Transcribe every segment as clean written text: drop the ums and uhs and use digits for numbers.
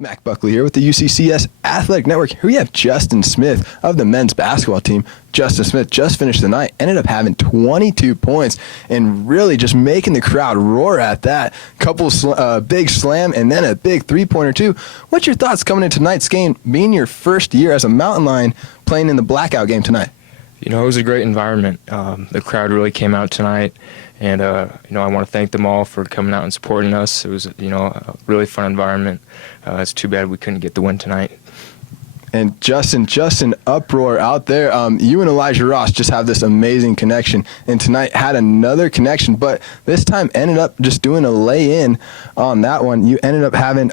Mac Buckley here with the UCCS Athletic Network. Here we have Justin Smith of the men's basketball team. Justin Smith just finished the night, ended up having 22 points and really just making the crowd roar at that. Couple big slam and then a big three-pointer too. What's your thoughts coming into tonight's game, being your first year as a Mountain Lion playing in the blackout game tonight? You know, it was a great environment. The crowd really came out tonight, and I want to thank them all for coming out and supporting us. It was, a really fun environment. It's too bad we couldn't get the win tonight. And Justin, uproar out there. You and Elijah Ross just have this amazing connection, and tonight had another connection, but this time ended up just doing a lay-in on that one. You ended up having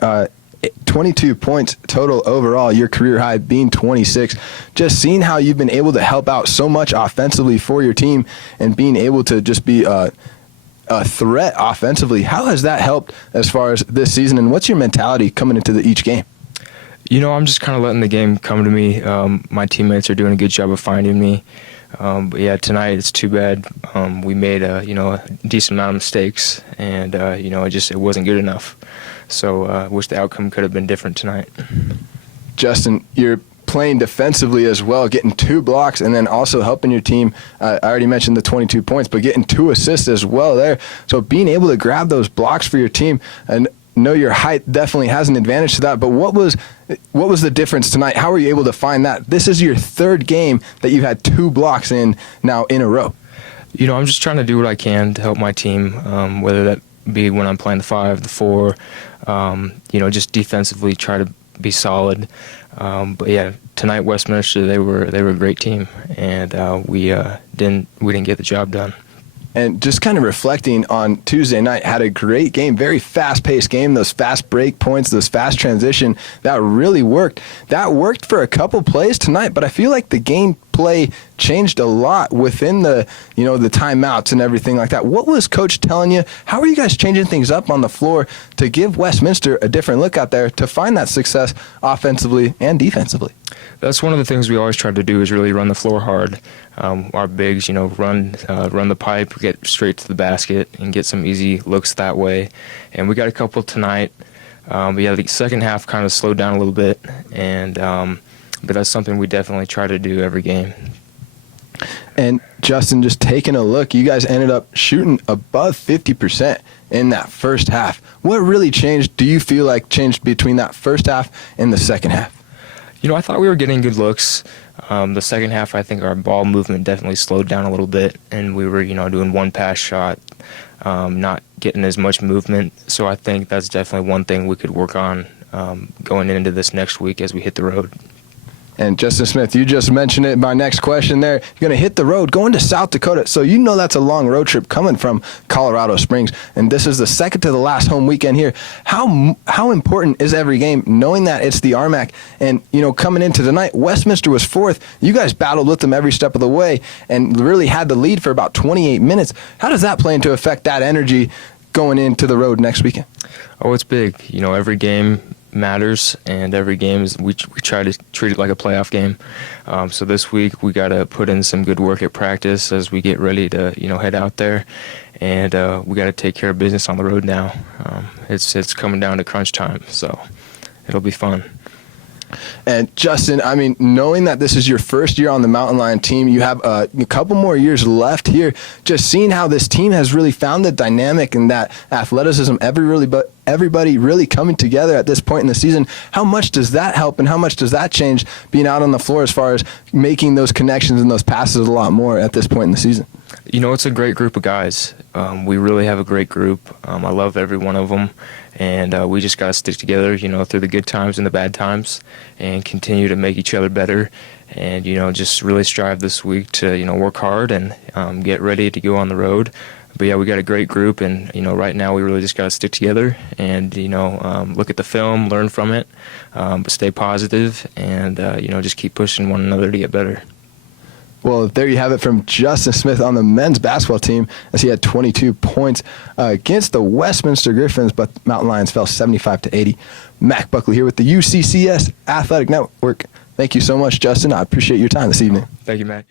22 points total overall, your career high being 26. Just seeing how you've been able to help out so much offensively for your team and being able to just be a threat offensively, how has that helped as far as this season, and what's your mentality coming into each game? I'm just kind of letting the game come to me. My teammates are doing a good job of finding me. But yeah, tonight it's too bad. We made a decent amount of mistakes, and it wasn't good enough. So I wish the outcome could have been different tonight. Justin, you're playing defensively as well, getting 2 blocks and then also helping your team. I already mentioned the 22 points, but getting 2 assists as well there. So being able to grab those blocks for your team, and know your height definitely has an advantage to that, but what was the difference tonight? How were you able to find that? This is your 3rd game that you've had 2 blocks in now in a row. I'm just trying to do what I can to help my team, whether that be when I'm playing the 5, the 4, just defensively try to be solid. But yeah, tonight Westminster, they were a great team, and we didn't get the job done. And just kind of reflecting on Tuesday night, had a great game, very fast-paced game, those fast break points, those fast transition, that really worked. That worked for a couple plays tonight, but I feel like the game play changed a lot within the timeouts and everything like that. What was Coach telling you? How are you guys changing things up on the floor to give Westminster a different look out there to find that success offensively and defensively? That's one of the things we always try to do, is really run the floor hard. Our bigs, run the pipe, get straight to the basket, and get some easy looks that way. And we got a couple tonight. But yeah, the second half kind of slowed down a little bit, but that's something we definitely try to do every game. And Justin, just taking a look, you guys ended up shooting above 50% in that first half. What really changed, do you feel like changed between that first half and the second half? I thought we were getting good looks. The second half, I think our ball movement definitely slowed down a little bit, and we were, doing one pass shot, not getting as much movement. So I think that's definitely one thing we could work on going into this next week as we hit the road. And Justin Smith, you just mentioned it. My next question there, you're going to hit the road, going to South Dakota. So that's a long road trip coming from Colorado Springs. And this is the second to the last home weekend here. How important is every game, knowing that it's the RMAC? And, coming into tonight, Westminster was 4th. You guys battled with them every step of the way and really had the lead for about 28 minutes. How does that play into affect that energy going into the road next weekend? Oh, it's big. Every game matters, and every game we try to treat it like a playoff game. So this week we got to put in some good work at practice as we get ready to head out there, and we got to take care of business on the road now. It's coming down to crunch time, so it'll be fun. And Justin, knowing that this is your first year on the Mountain Lion team, you have a couple more years left here. Just seeing how this team has really found the dynamic and that athleticism, everybody really coming together at this point in the season. How much does that help, and how much does that change being out on the floor as far as making those connections and those passes a lot more at this point in the season? It's a great group of guys. We really have a great group. I love every one of them. And we just got to stick together, through the good times and the bad times, and continue to make each other better. And, just really strive this week to, work hard and get ready to go on the road. But, yeah, we got a great group, and, right now we really just got to stick together and, look at the film, learn from it, but stay positive and, just keep pushing one another to get better. Well, there you have it from Justin Smith on the men's basketball team, as he had 22 points against the Westminster Griffins, but the Mountain Lions fell 75-80. Mac Buckley here with the UCCS Athletic Network. Thank you so much, Justin. I appreciate your time this evening. Thank you, Mac.